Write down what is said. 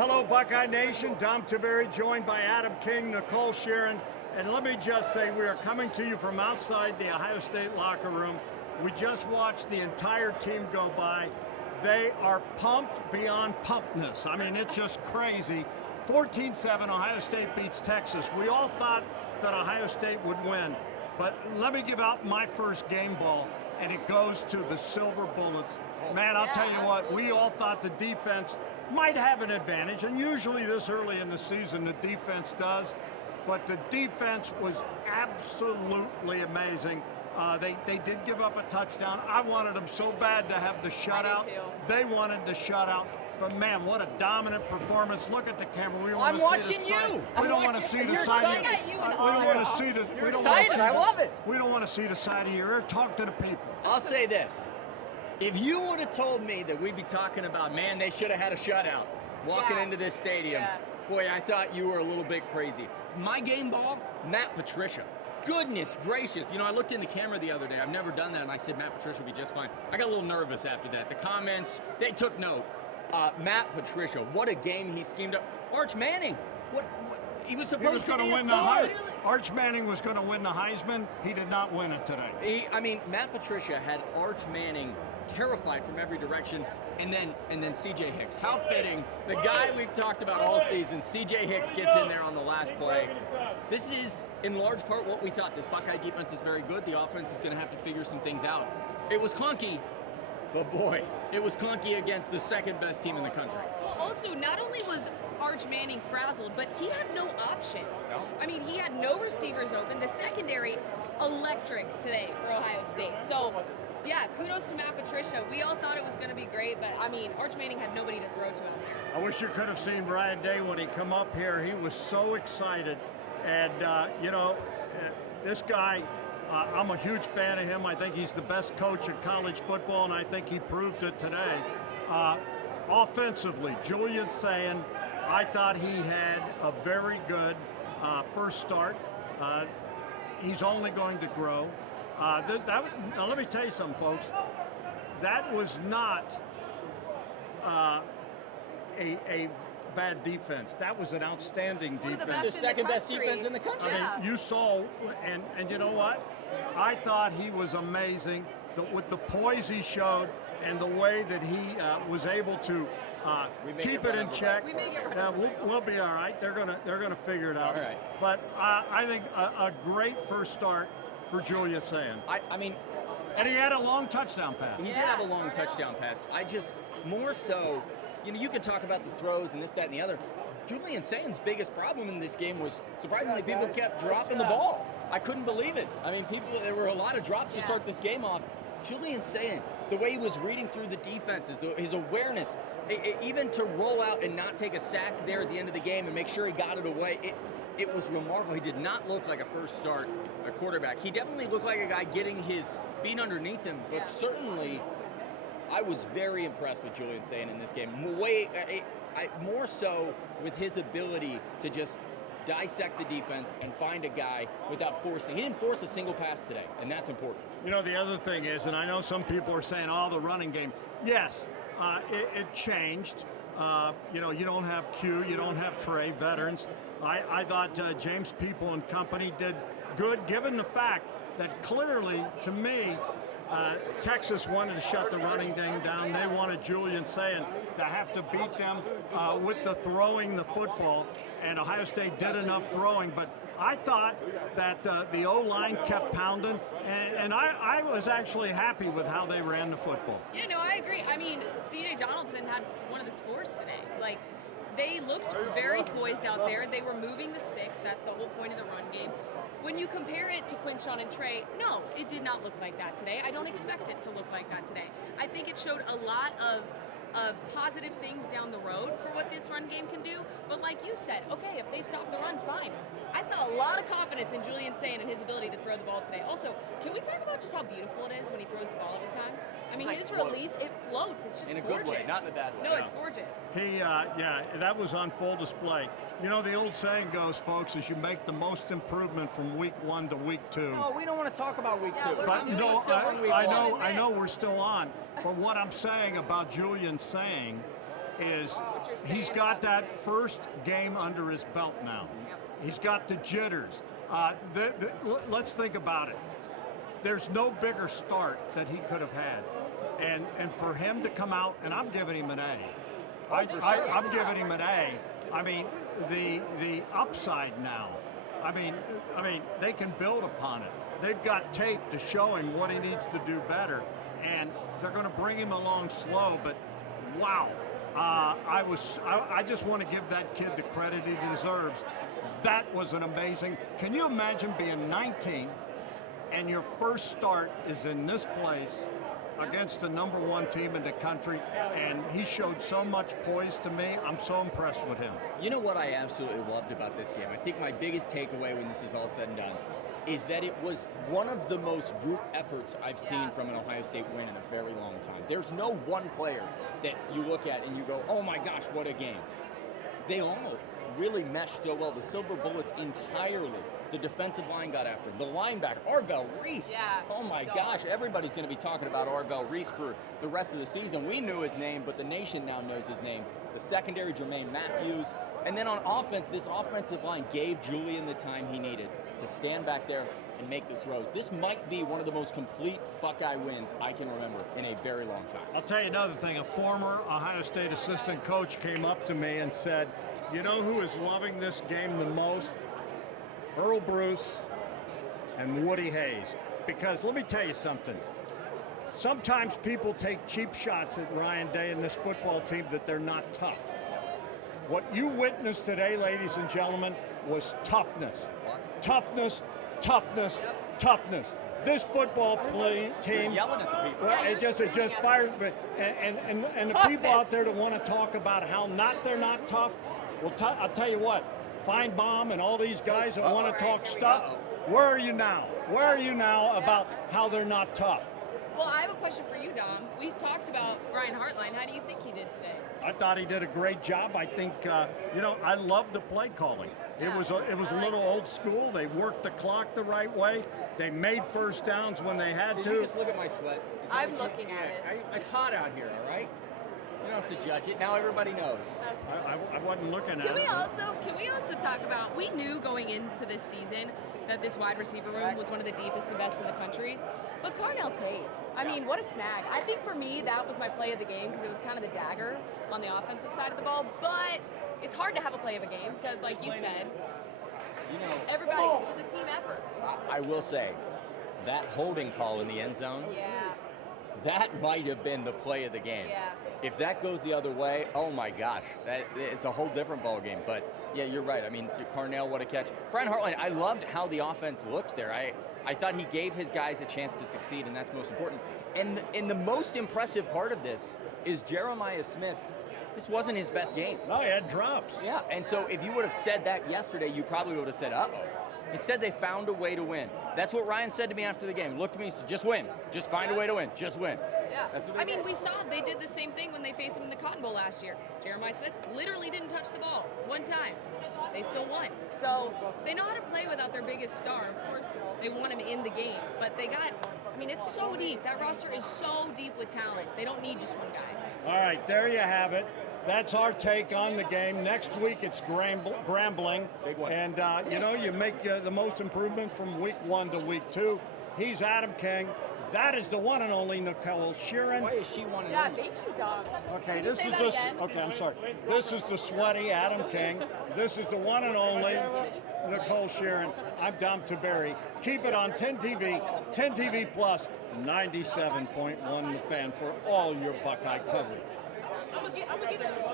Hello, Buckeye Nation. Dom Tiberi, joined by Adam King, Nicole Sheeran. And let me just say, we are coming to you from outside the Ohio State locker room. We just watched the entire team go by. They are pumped beyond pumpedness. I mean, it's just crazy. 14-7, Ohio State beats Texas. We all thought that Ohio State would win. But let me give out my first game ball, and it goes to the Silver Bullets. Man, I'll tell you what, we all thought the defense might have an advantage, and usually this early in the season the defense does, but the defense was absolutely amazing. They did give up a touchdown. I wanted them so bad to have the shutout. They wanted the shutout. But man, what a dominant performance! Look at the camera. We I'm watching you. We don't want to see the side. We don't want to see the. You're excited. I love it. We don't want to see the side of your ear. Talk to the people. I'll say this: if you would have told me that we'd be talking about, man, they should have had a shutout walking into this stadium, boy, I thought you were a little bit crazy. My game ball, Matt Patricia. Goodness gracious. You know, I looked in the camera the other day. I've never done that, and I said Matt Patricia will be just fine. I got a little nervous after that. The comments, they took note. Matt Patricia, what a game he schemed up. Arch Manning, what he was supposed to win the Heisman. Arch Manning was going to win the Heisman. He did not win it today. I mean, Matt Patricia had Arch Manning terrified from every direction, and then C.J. Hicks. How fitting. The guy we've talked about all season, C.J. Hicks gets in there on the last play. This is, in large part, what we thought. This Buckeye defense is very good. The offense is going to have to figure some things out. It was clunky. But boy, it was clunky against the second best team in the country. Well, also, not only was Arch Manning frazzled, but he had no options. No. I mean, he had no receivers open. The secondary, electric today for Ohio State. So, yeah, kudos to Matt Patricia. We all thought it was going to be great, but, I mean, Arch Manning had nobody to throw to out there. I wish you could have seen Brian Day when he come up here. He was so excited. And, you know, this guy... I'm a huge fan of him. I think he's the best coach in college football, and I think he proved it today. Offensively, Julian Sayin, I thought he had a very good first start. He's only going to grow. Now, let me tell you something, folks. That was not a bad defense. That was an outstanding defense. The second best defense in the country. I mean, you saw, and you know what? I thought he was amazing with the poise he showed and the way that he was able to keep it in check. We'll be all right. They're gonna figure it out. All right. But I think a great first start for Julian Sayin. I mean, and he had a long touchdown pass. He did have a long touchdown pass. I just more so. You know, you could talk about the throws and this, that, and the other. Julian Sayin's biggest problem in this game was, surprisingly, people kept dropping the ball. I couldn't believe it. I mean, there were a lot of drops to start this game off. Julian Sayin, the way he was reading through the defenses, his awareness, even to roll out and not take a sack there at the end of the game and make sure he got it away, it was remarkable. He did not look like a first start quarterback. He definitely looked like a guy getting his feet underneath him, but certainly I was very impressed with Julian Sayin in this game. More so with his ability to just dissect the defense and find a guy without forcing. He didn't force a single pass today, and that's important. You know, the other thing is, and I know some people are saying, the running game. Yes, it changed. You know, you don't have Q, you don't have Trey, veterans. I thought James People and company did good, given the fact that clearly, to me, Texas wanted to shut the running game down. They wanted Julian Sayin to have to beat them with the throwing the football, and Ohio State did enough throwing. But I thought that the O-line kept pounding, and I was actually happy with how they ran the football. Yeah, no, I agree. I mean, C.J. Donaldson had one of the scores today. Like, they looked very poised out there. They were moving the sticks. That's the whole point of the run game. When you compare it to Quinshon and Trey, no, it did not look like that today. I don't expect it to look like that today. I think it showed a lot of positive things down the road for what this run game can do. But like you said, okay, if they stop the run, fine. I saw a lot of confidence in Julian Sayin and his ability to throw the ball today. Also, can we talk about just how beautiful it is when he throws the ball every time? I mean, his release, it floats. It's just gorgeous. In a good way, not in a bad way. No, it's gorgeous. Yeah, that was on full display. You know, the old saying goes, folks, is you make the most improvement from week 1 to week 2. No, we don't want to talk about week 2. But no, I know we're still on. But what I'm saying about Julian Sayin is he's got that first game under his belt now. He's got the jitters. Let's think about it. There's no bigger start that he could have had. And for him to come out, and I'm giving him an A. I'm giving him an A. I mean, the upside now. I mean, they can build upon it. They've got tape to show him what he needs to do better, and they're going to bring him along slow. But wow, I just want to give that kid the credit he deserves. That was an amazing. Can you imagine being 19 and your first start is in this place against the #1 team in the country, and he showed so much poise to me. I'm so impressed with him. You know what I absolutely loved about this game? I think my biggest takeaway when this is all said and done is that it was one of the most group efforts I've seen from an Ohio State win in a very long time. There's no one player that you look at and you go, oh my gosh, what a game. They all really meshed so well. The Silver Bullets entirely. The defensive line got after him. The linebacker, Arvell Reese. Yeah. Oh my gosh, everybody's going to be talking about Arvell Reese for the rest of the season. We knew his name, but the nation now knows his name. The secondary, Jermaine Matthews. And then on offense, this offensive line gave Julian the time he needed to stand back there and make the throws. This might be one of the most complete Buckeye wins I can remember in a very long time. I'll tell you another thing. A former Ohio State assistant coach came up to me and said, you know who is loving this game the most? Earl Bruce and Woody Hayes. Because let me tell you something. Sometimes people take cheap shots at Ryan Day and this football team that they're not tough. What you witnessed today, ladies and gentlemen, was toughness. Toughness, toughness, toughness. This football team, yelling at the people. well, it just fired. And the people out there that want to talk about how they're not tough, well, I'll tell you what. Feinbaum and all these guys that want to talk stuff, where are you now? Where are you now about how they're not tough? Well, I have a question for you, Dom. We've talked about Brian Hartline. How do you think he did today? I thought he did a great job. I think, I love the play calling. It was a little old school. They worked the clock the right way. They made first downs when they had Did to. you just look at my sweat? I'm looking at it. It's hot out here, all right? You don't have to judge it. Now everybody knows. I wasn't looking at Can it. we also talk about, we knew going into this season that this wide receiver room was one of the deepest and best in the country, but Carnell Tate, I mean, what a snag. I think for me, that was my play of the game because it was kind of the dagger on the offensive side of the ball, but it's hard to have a play of a game because, like you said, everybody, it was a team effort. I will say, that holding call in the end zone, that might have been the play of the game. Yeah. If that goes the other way, oh my gosh, it's a whole different ball game. But yeah, you're right. I mean, Carnell, what a catch. Brian Hartline, I loved how the offense looked there. I thought he gave his guys a chance to succeed, and that's most important. And the most impressive part of this is Jeremiah Smith. This wasn't his best game. No, he had drops. Yeah, and so if you would have said that yesterday, you probably would have said, uh-oh. Instead, they found a way to win. That's what Ryan said to me after the game. He looked at me and said, just win. Just find a way to win. Just win. Yeah. That's what I mean, we saw they did the same thing when they faced him in the Cotton Bowl last year. Jeremiah Smith literally didn't touch the ball one time. They still won. So they know how to play without their biggest star. Of course, they want him in the game. But they got, I mean, it's so deep. That roster is so deep with talent. They don't need just one guy. All right, there you have it. That's our take on the game. Next week it's Grambling. Big one. And, you make the most improvement from week 1 to week 2. He's Adam King. That is the one and only Nicole Sheeran. Why is she one and Yeah, only? thank you, Dom. Okay, Can you say that again? Okay, I'm sorry. This is the sweaty Adam King. This is the one and only Nicole Sheeran. I'm Dom Tiberi. Keep it on 10 TV, 10 TV Plus, 97.1 The Fan for all your Buckeye coverage. I'm gonna get